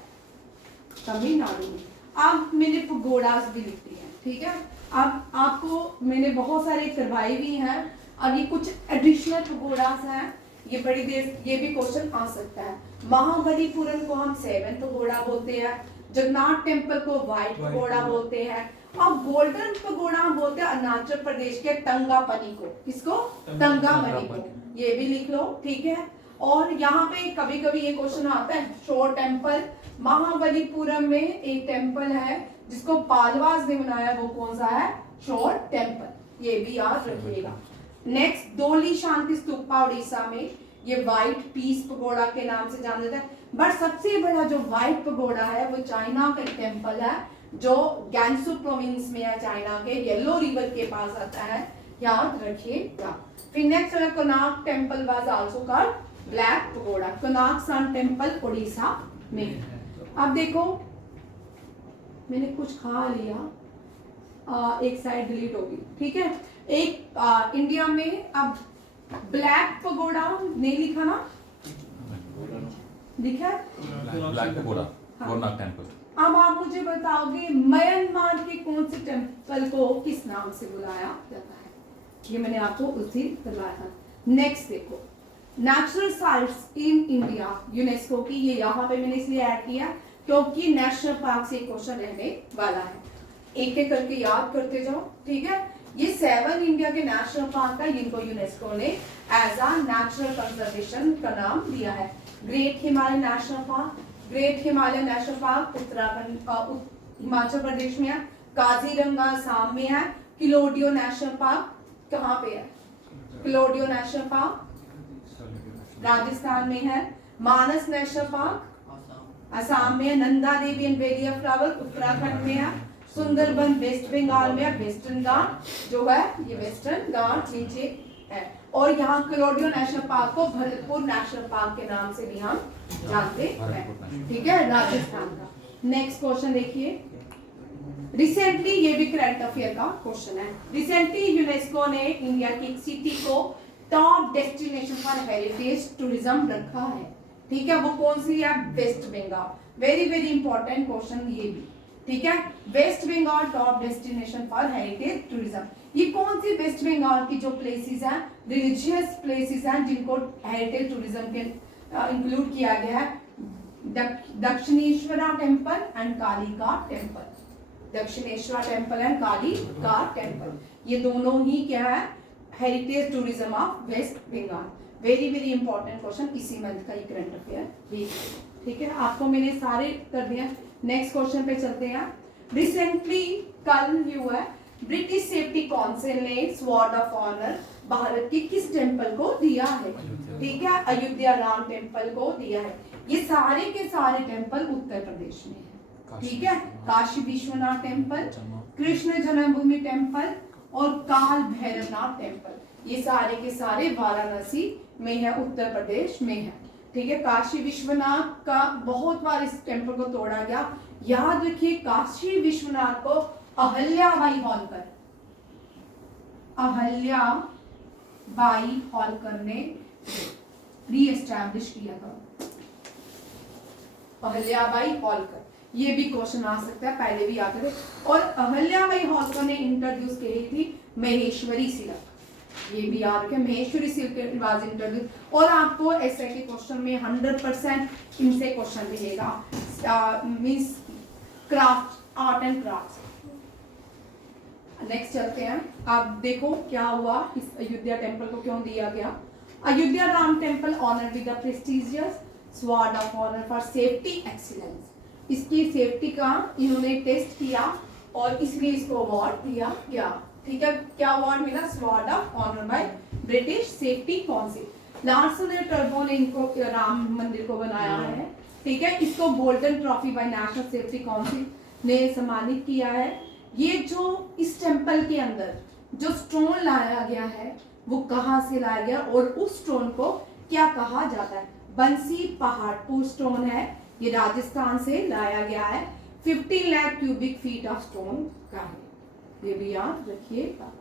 तमिलनाडु में। अब मैंने पगोडास भी लिख दिए हैं, ठीक है। अब आपको मैंने बहुत सारे करवाए भी हैं, अब ये कुछ एडिशनल पगोडास हैं, ये बड़ी देर ये भी क्वेश्चन आ सकता है। महाबलीपुरम को हम 7 पगोड़ा बोलते हैं, जगन्नाथ टेम्पल को व्हाइट पगोड़ा बोलते हैं, और गोल्डन पगोड़ा हम बोलते हैं अरुणाचल प्रदेश के तंगापनी को। किसको? तंगापनी को, ये भी लिख लो, ठीक है। और यहाँ पे कभी कभी ये क्वेश्चन आता है, शोर टेम्पल। महाबलीपुरम में एक टेम्पल है जिसको पालवास ने बनाया, वो कौन सा है? शोर टेम्पल, ये भी याद रखिएगा। नेक्स्ट, दोली शांति स्तूपा उड़ीसा में, ये व्हाइट पीस पगोड़ा के नाम से जाना जाता है। बट सबसे बड़ा जो व्हाइट पगोड़ा है वो चाइना का टेम्पल है, जो गैंसू प्रोविंस में है, चाइना के येलो रिवर के पास आता है, याद रखिएगा। फिर नेक्स्ट है Konark temple was also called black pagoda, Konark sun temple Orissa में। अब देखो मैंने कुछ खा लिया, एक साइड डिलीट होगी, ठीक है। एक इंडिया में अब ब्लैक पगोड़ा नहीं लिखा ना, लिखा है ब्लैक पगोड़ा, कोणार्क टेम्पल। अब आप मुझे बताओगे म्यांमार के कौन से टेम्पल को किस नाम से बुलाया जाता है, ये मैंने आपको उसी बताया था। नेक्स्ट देखो, natural sites in India UNESCO की, ये यहाँ पे मैंने इसलिए ऐड किया क्योंकि नेशनल पार्क से क्वेश्चन रहने वाला है, एक एक करके याद करते जाओ, ठीक है। ये 7 इंडिया के नेशनल पार्क है, जिनको यूनेस्को ने एज अ नेचुरल कंजर्वेशन का नाम दिया है। Great Himalaya National Park, Great Himalaya National Park Uttarakhand Himachal Pradesh में है। काजीरंगा असम में है। किलोडियो नेशनल पार्क कहाँ पे है? किलोडियो नेशनल पार्क राजस्थान में है। मानस नेशनल पार्क असम में है। Nanda Devi and Valley of Flower Uttarakhand में है। सुंदरबन वेस्ट बंगाल में है। वेस्टर्न घाट जो है ये वेस्टर्न घाट नीचे है। और यहाँ किलोडियो नेशनल पार्क को भरतपुर नेशनल पार्क के नाम से भी हम जानते हैं, ठीक है, राजस्थान का। नेक्स्ट क्वेश्चन देखिए, रिसेंटली, ये भी करंट अफेयर का क्वेश्चन है। रिसेंटली यूनेस्को ने इंडिया की एक सिटी को top destination for heritage tourism रखा है, ठीक है। वो कौन सी है? West Bengal. Very very important question ये भी, ठीक है। West Bengal top destination for heritage tourism. ये कौन सी वेस्ट बंगाल की जो प्लेसेस हैं, रिलीजियस प्लेसेस हैं, जिनको हेरिटेज टूरिज्म के इंक्लूड किया गया है? दक्षिणेश्वरा टेम्पल एंड काली का temple. Dakshineswar temple and Kali का टेम्पल, ये दोनों ही क्या है? Heritage tourism of West Bengal. Very very important question इसी मंथ का, करंट अफेयर भी, ठीक है। आपको मैंने सारे कर दिया। नेक्स्ट क्वेश्चन पे चलते हैं। रिसेंटली कल हुआ है, ब्रिटिश सेफ्टी काउंसिल ने स्वॉर्ड ऑफ ऑनर भारत के किस टेम्पल को दिया है? ठीक है, अयोध्या राम टेम्पल को दिया है। ये सारे के सारे टेम्पल उत्तर प्रदेश में है, ठीक है। काशी विश्वनाथ टेम्पल, कृष्ण जन्मभूमि टेम्पल और काल भैरवनाथ टेम्पल, ये सारे के सारे वाराणसी में है, उत्तर प्रदेश में है, ठीक है। काशी विश्वनाथ का बहुत बार इस टेम्पल को तोड़ा गया। याद रखिए, काशी विश्वनाथ को अहल्याबाई होलकर ने रीएस्टैब्लिश किया था। अहल्याबाई होलकर, ये भी क्वेश्चन आ सकता है, पहले भी आते थे। और अहल्याबाई होलकर ने इंट्रोड्यूस की थी महेश्वरी सिल्क, ये भी याद रखें, महेश्वरी सिल्क वाज इंट्रोड्यूस। और आपको ऐसे के क्वेश्चन में 100% इनसे क्वेश्चन मिलेगा, means craft, art and craft. Next चलते हैं। आप देखो क्या हुआ, इस अयोध्या टेम्पल को क्यों दिया गया। Ayodhya Ram temple honoured with the prestigious sword of honour for safety excellence. इसकी सेफ्टी का इन्होंने टेस्ट किया और इसलिए इसको अवार्ड दिया गया। ठीक है, क्या अवार्ड मिला? Sword of honour by British safety council. Larsen and टर्बो ने इनको राम मंदिर को बनाया है। ठीक है, इसको golden trophy by national safety council ने सम्मानित किया है। ये जो इस टेम्पल के अंदर जो स्टोन लाया गया है वो कहाँ से लाया गया और उस स्टोन को क्या कहा जाता है? बंसी पहाड़पुर स्टोन है, ये राजस्थान से लाया गया है। 15 lakh cubic feet of stone का है, ये भी याद रखिएगा।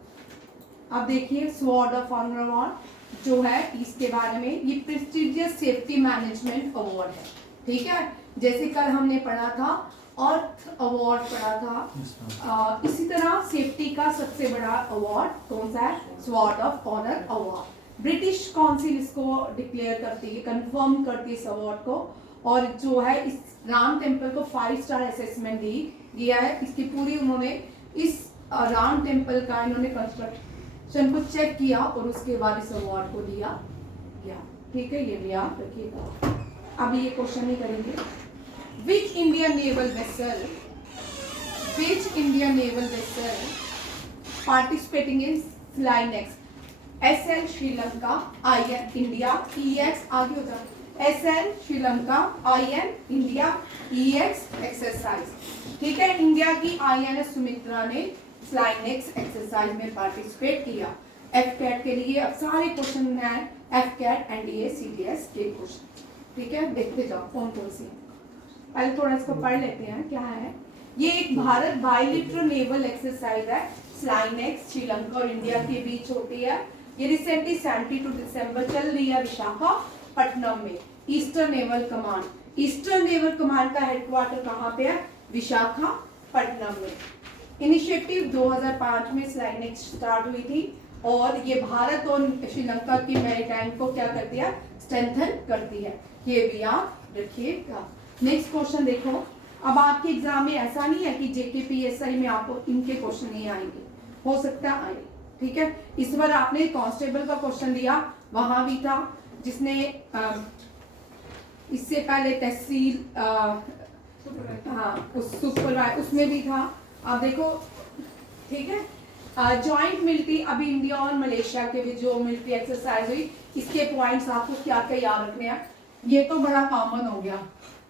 अब देखिए स्वॉर्ड ऑफ ऑनर अवार्ड जो है इसके बारे में, ये प्रेस्टिजियस सेफ्टी मैनेजमेंट अवार्ड है। ठीक है, जैसे कल हमने पढ़ा था अर्थ अवार्ड पढ़ा था, इसी तरह सेफ्टी का सबसे बड़ा अवार्ड कौन सा है? Sword of honour award. British council इसको डिक्लेयर करती है, कंफर्म करती है इस अवार्ड को। और जो है इस राम टेम्पल को 5 स्टार असेसमेंट दिया है। इसकी पूरी उन्होंने इस राम टेम्पल का इन्होंने कंस्ट्रक्शन को चेक किया और उसके बाद इस अवार्ड को दिया गया। ठीक है, ये भी आप रखिएगा। अभी ये क्वेश्चन नहीं करेंगे। Which Indian naval vessel participating in Flynex? SL Sri Lanka, IN India, EX आगे हो जाए। SL Sri Lanka, IN India, EX exercise. ठीक है, इंडिया की INS सुमित्रा ने फ्लाइनेक्स एक्सरसाइज में पार्टिसिपेट किया। FCAT के लिए अब सारे क्वेश्चन हैं, FCAT, NDA, CDS के क्वेश्चन। ठीक है, देखते जाओ कौन कौन सी है। पहले थोड़ा इसको पढ़ लेते हैं क्या है। ये एक भारत बाइलिटरल नेवल एक्सरसाइज है, फ्लाइनेक्स श्रीलंका और इंडिया के बीच होती है। ये रिसेंटली 72 दिसंबर चल रही है विशाखापट्टनम में। Eastern naval command, eastern naval command का हेडक्वार्टर कहाँ पे है? विशाखापट्टनम में। इनिशिएटिव 2005 में फ्लाइनेक्स स्टार्ट हुई थी और ये भारत और श्रीलंका की मैरीटाइम को क्या करती है? स्ट्रेंथन करती है। ये भी आप रखिएगा। नेक्स्ट क्वेश्चन देखो। अब आपके एग्जाम में ऐसा नहीं है कि JKPSI में आपको इनके क्वेश्चन नहीं आएंगे, हो सकता है आए। ठीक है, इस बार आपने कांस्टेबल का क्वेश्चन दिया, वहां भी था, जिसने इससे पहले तहसील उस सुपरवाइजर उसमें भी था। अब देखो, ठीक है, जॉइंट मिलिट्री, अभी इंडिया और मलेशिया के भी जो मिलिट्री एक्सरसाइज हुई, इसके पॉइंट्स आपको क्या क्या याद रखने हैं? ये तो बड़ा कॉमन हो गया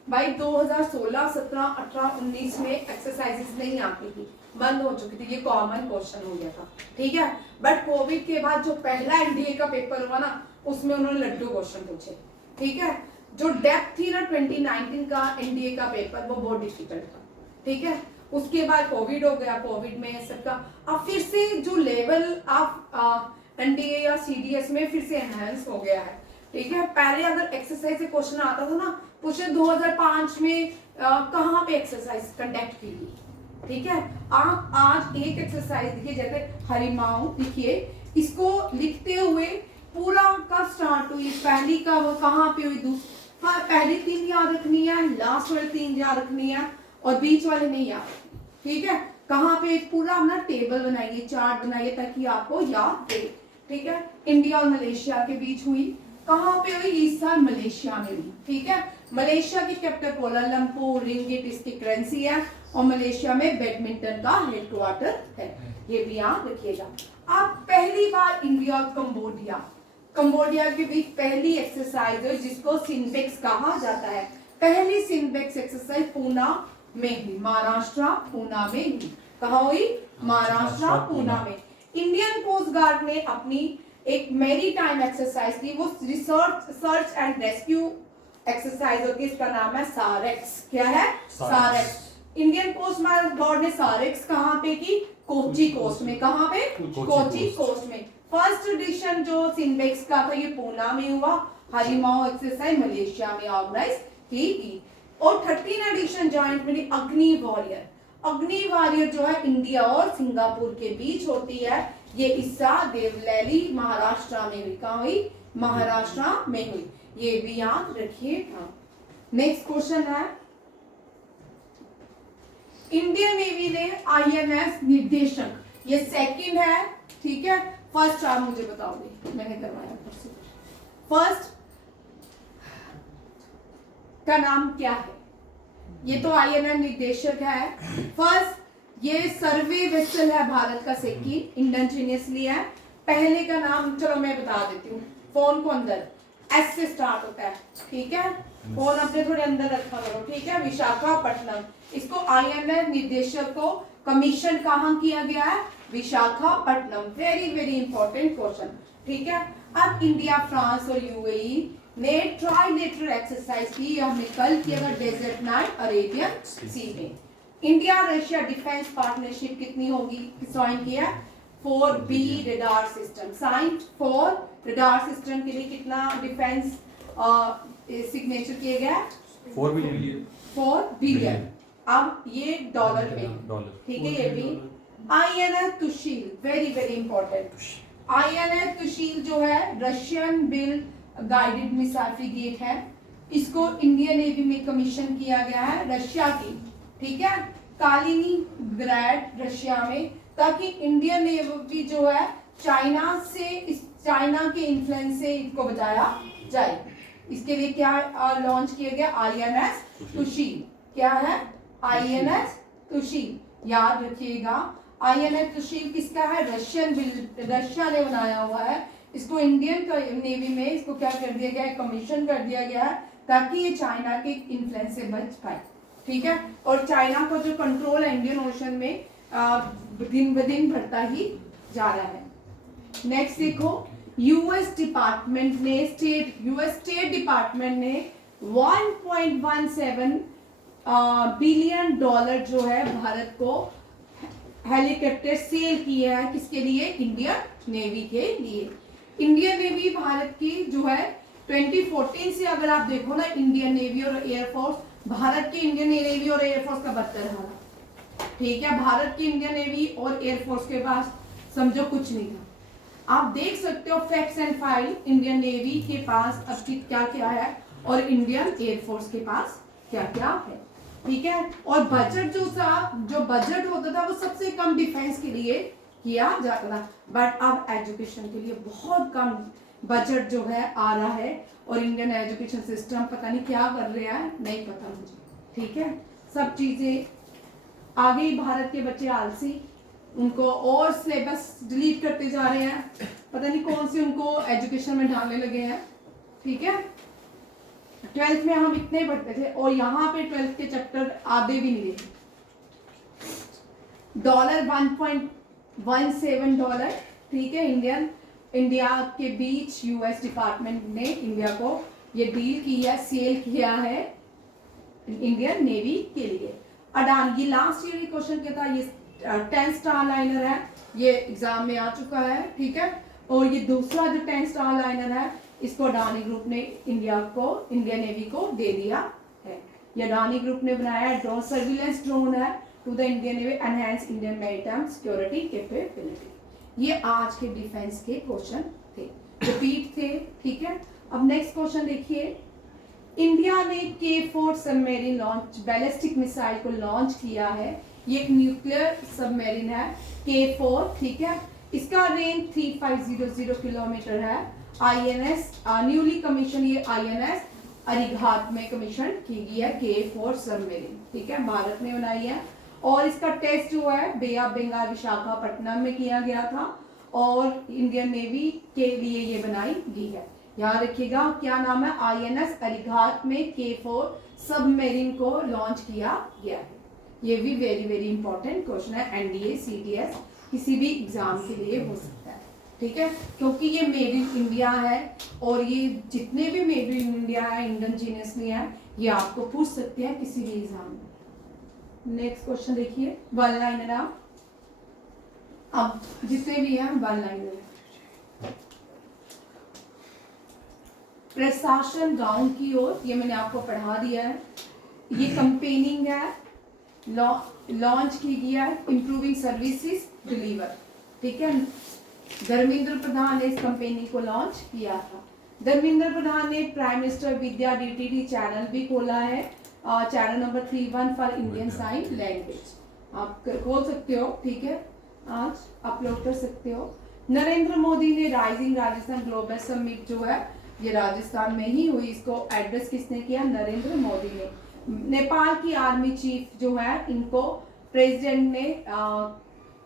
भाई। 2016, 17, 18, 19 में एक्सरसाइजेस नहीं आती थी, बंद हो चुकी थी, ये कॉमन क्वेश्चन हो गया था। ठीक है, बट कोविड के बाद जो पहला NDA का पेपर हुआ ना, उसमें उन्होंने लड्डू क्वेश्चन पूछे। ठीक है, जो डेप्थ थी ना 2019 का NDA का पेपर, वो बहुत डिफिकल्ट था। ठीक है, उसके बाद कोविड हो गया, कोविड में सबका अब फिर से जो लेवल ऑफ NDA या CDS में फिर से एनहांस हो गया है। ठीक है, पहले अगर एक्सरसाइज से क्वेश्चन आता था ना, पूछे 2005 में कहाँ पे एक्सरसाइज कंडक्ट की गई। ठीक है, आप आज एक एक्सरसाइज देखिए, जैसे हरिमाऊ लिखिए, इसको लिखते हुए पूरा कब स्टार्ट हुई, पहली का वो कहाँ पे हुई, हाँ पहली 3 याद रखनी है, लास्ट वाले 3 याद रखनी है और बीच वाले नहीं याद। ठीक है, कहाँ पे एक पूरा अपना टेबल बनाइए, चार्ट बनाइए ताकि आपको याद दे। ठीक है, इंडिया और मलेशिया के बीच हुई, कहाँ पे हुई? इस साल मलेशिया में हुई। ठीक है, मलेशिया की कैपिटल कोलालमपुर, रिंगिट इसकी करेंसी है और मलेशिया में बैडमिंटन का हेडक्वार्टर है। ये भी याद रखिएगा। अब पहली बार इंडिया और कंबोडिया के बीच पहली एक्सरसाइज है जिसको सिंबेक्स कहा जाता है। पहली सिंबेक्स एक्सरसाइज पूना में हुई, महाराष्ट्र पूना में हुई। कहाँ हुई? महाराष्ट्र पूना में। इंडियन कोस्ट गार्ड ने अपनी एक मैरीटाइम एक्सरसाइज थी, वो सर्च एंड रेस्क्यू एक्सरसाइज होती है, इसका नाम है सारेक्स। क्या है? सारेक्स। इंडियन कोस्ट गार्ड ने सारेक्स कहाँ पे की? कोची कोस्ट में। कहाँ पे? कोची कोस्ट में। फर्स्ट एडिशन जो सिंबेक्स का था ये पूना में हुआ, हरिमाऊ एक्सरसाइज मलेशिया में ऑर्गेनाइज की गई। और 13 एडिशन जॉइंट मिली अग्नि वॉरियर। अग्नि वॉरियर जो है इंडिया और सिंगापुर के बीच होती है। ये इस्सा देवलैली महाराष्ट्र में हुई। कहाँ हुई? महाराष्ट्र में हुई। ये भी याद रखिएगा। नेक्स्ट क्वेश्चन है, इंडियन नेवी ने INS निर्देशक, ये सेकंड है। ठीक है, फर्स्ट आप मुझे बताओगे, मैंने करवाया फर्स्ट। का नाम क्या है? ये तो INS निर्देशक है। फर्स्ट, ये सर्वे वेसल है भारत का सेकंड इंडिजीनियसली है। पहले का नाम चलो मैं बता देती हूँ, फोन को अंदर एस से स्टार्ट होता है, ठीक है? फोन अपने थोड़े अंदर रखा करो, ठीक है? विशाखापट्टनम। इसको INS निर्देशक को कमीशन कहाँ किया गया है? Visakhapatnam. Very very important question, ठीक है? अब इंडिया, फ्रांस और UAE ने ट्राइलेटरल एक्सरसाइज की, हमने कल किया था डेजर्ट नाइट अरेबियन सी में। इंडिया रशिया डिफेंस पार्टनरशिप कितनी होगी? साइन किया 4B radar system. Sign 4 radar system के लिए कितना डिफेंस सिग्नेचर किया गया? 4 बिलियन 4 बिलियन। अब ये डॉलर में, डॉलर। ठीक है? ये भी INS Tushil, very very important. INS Tushil जो है Russian build guided missile frigate है। इसको इंडियन नेवी में कमीशन किया गया है, रशिया की, ठीक है? कालिनिंग्रैड रशिया में, ताकि इंडियन नेवी जो है चाइना से, इस चाइना के इन्फ्लुएंस से इसको बचाया जाए। इसके लिए क्या लॉन्च किया गया? INS तुशील। क्या है? INS तुशील। याद रखिएगा, INS तुशील किसका है? रशिया ने बनाया हुआ है। इसको इंडियन नेवी में इसको क्या कर दिया गया है? कमीशन कर दिया गया है, ताकि ये चाइना के इन्फ्लुएंस से बच पाए, ठीक है? और चाइना का जो कंट्रोल है इंडियन ओशन में दिन ब दिन बढ़ता ही जा रहा है। नेक्स्ट देखो, यूएस स्टेट डिपार्टमेंट ने 1.17 बिलियन डॉलर जो है भारत को हेलीकॉप्टर सेल किया है। किसके लिए? इंडियन नेवी के लिए। इंडियन नेवी भारत की जो है 2014 से अगर आप देखो ना, इंडियन नेवी और एयरफोर्स, भारत की इंडियन नेवी और एयरफोर्स का बदतर हाल, ठीक है? भारत की इंडियन नेवी और एयरफोर्स के पास समझो कुछ नहीं था। आप देख सकते हो facts and file, Indian navy के पास अब क्या क्या है और इंडियन एयरफोर्स के पास क्या क्या है, ठीक है? और बजट जो बजट होता था वो सबसे कम डिफेंस के लिए किया जाता था, बट अब एजुकेशन के लिए बहुत कम बजट जो है आ रहा है। और इंडियन एजुकेशन सिस्टम पता नहीं क्या कर रहा है, नहीं पता मुझे, ठीक है? सब चीजें आगे ही, भारत के बच्चे आलसी, उनको और सिलेबस डिलीट करते जा रहे हैं, पता नहीं कौन से उनको एजुकेशन में डालने लगे हैं, ठीक है? 12th में हम इतने पढ़ते थे और यहाँ पे 12th के चैप्टर आधे भी नहीं थे। $1.17, ठीक है? इंडिया के बीच यूएस डिपार्टमेंट ने इंडिया को ये डील किया, सेल किया है इंडियन नेवी के लिए। अडानी, ये लास्ट ईयर क्वेश्चन क्या था? ये 10 स्टार लाइनर है, ये एग्जाम में आ चुका है, ठीक है? और ये दूसरा जो 10 स्टार लाइनर है, इसको अडानी ग्रुप ने इंडियन नेवी को दे दिया है। ये अडानी ग्रुप ने बनाया है, ड्रोन सर्विलेंस ड्रोन है to the Indian navy, enhance Indian maritime security capability. ये आज के डिफेंस के क्वेश्चन थे, रिपीट थे, ठीक है? अब नेक्स्ट क्वेश्चन देखिए, इंडिया ने K4 submarine launch ballistic missile को लॉन्च किया है। ये एक न्यूक्लियर सबमरीन है K4, ठीक है? इसका रेंज 3500 किलोमीटर है। INS न्यूली कमीशन, ये INS अरिघात में कमीशन की गई है K4 सबमरीन, ठीक है? भारत ने बनाई है। और इसका टेस्ट जो है बे ऑफ बंगाल विशाखापट्टनम में किया गया था और इंडियन नेवी के लिए ये बनाई गई है। याद रखिएगा, क्या नाम है? INS अरिघात में K4 सबमरीन को लॉन्च किया गया है। ये भी वेरी वेरी इंपॉर्टेंट क्वेश्चन है, NDA CTS किसी भी एग्जाम के लिए हो सकता है, ठीक है? क्योंकि ये मेड इन इंडिया है और ये जितने भी मेड इन इंडिया है, इंडिजीनियसली है, ये आपको पूछ सकते हैं किसी भी एग्जाम में। नेक्स्ट क्वेश्चन देखिए, वन लाइनर। अब जितने भी हैं वन लाइनर। प्रशासन गांव की ओर, ये मैंने आपको पढ़ा दिया है। ये कंपेनिंग है, लॉन्च की गया है, इंप्रूविंग सर्विसेज डिलीवर, ठीक है? धर्मेंद्र प्रधान ने इस कंपेनी को लॉन्च किया था। धर्मेंद्र प्रधान ने prime minister Vidya DTD channel भी खोला है, channel number 31 for Indian sign language, आप खोल सकते हो, ठीक है? आज अपलोड कर सकते हो। नरेंद्र मोदी ने राइजिंग राजस्थान ग्लोबल समिट जो है ये राजस्थान में ही हुई। इसको एड्रेस किसने किया? नरेंद्र मोदी ने। नेपाल की आर्मी चीफ जो है इनको प्रेसिडेंट ने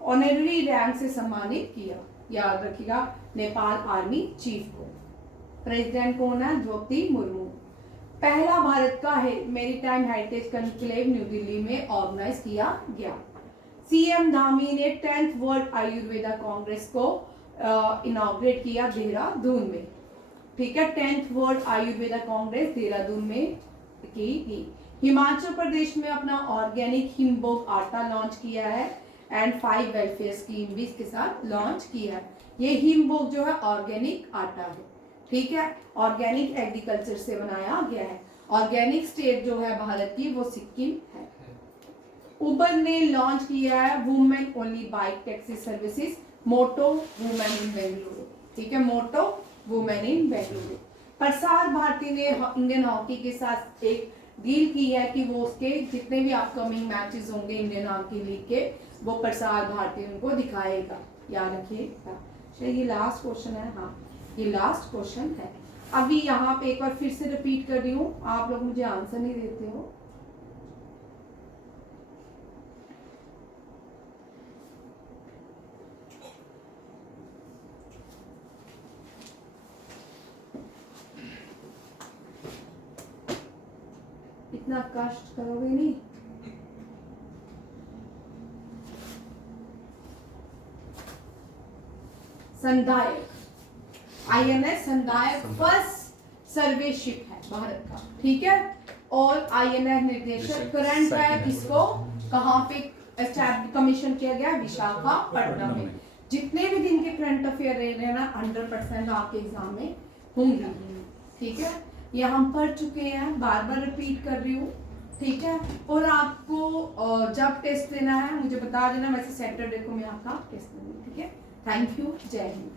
ऑनररी रैंक से सम्मानित किया। याद रखिएगा, नेपाल आर्मी चीफ को। प्रेसिडेंट कौन है? द्रौपदी मुर्मू। पहला भारत का maritime heritage conclave new Delhi में ऑर्गेनाइज किया गया। सीएम धामी ने 10th वर्ल्ड आयुर्वेदा कांग्रेस को इनॉग्रेट किया देहरादून में। ठीक है, 10th वर्ल्ड आयुर्वेदा कांग्रेस देहरादून में की गई। हिमाचल प्रदेश में अपना ऑर्गेनिक हिमबोग आटा लॉन्च किया है एंड 5 वेलफेयर स्कीम भी इसके साथ लॉन्च किया है। ये हिमबोग जो है ऑर्गेनिक आटा है, ठीक है, ऑर्गेनिक एग्रीकल्चर से बनाया गया है। ऑर्गेनिक स्टेट जो है भारत की वो सिक्किम है। उबर ने लॉन्च किया है women only bike taxi services, Moto women in Bengaluru. ठीक है, मोटो वुमेन इन बेंगलुरु। प्रसार भारती ने इंडियन हॉकी के साथ एक डील की है कि वो उसके जितने भी अपकमिंग मैचेस होंगे इंडियन हॉकी लीग के, वो प्रसार भारती उनको दिखाएगा। याद रखिएगा। ये लास्ट क्वेश्चन है। हाँ, ये लास्ट क्वेश्चन है। अभी यहाँ पे एक बार फिर से रिपीट कर रही हूँ, आप लोग मुझे आंसर नहीं देते हो। इतना कष्ट करोगे नहीं। संधायक, INS संधायक फर्स्ट सर्वे शिप है भारत का। ठीक है, और INS निर्देशक करंट है। इसको कहाँ पे कमीशन किया गया? विशाखापट्टनम में। जितने भी दिन के करंट अफेयर रह रहे हैं ना 100% आपके एग्जाम में होंगे। ठीक है, ये हम पढ़ चुके हैं, बार बार रिपीट कर रही हूँ। ठीक है, और आपको जब टेस्ट देना है मुझे बता देना, वैसे सैटरडे को मैं आपका टेस्ट दूंगी। ठीक है, थैंक यू, जय हिंद।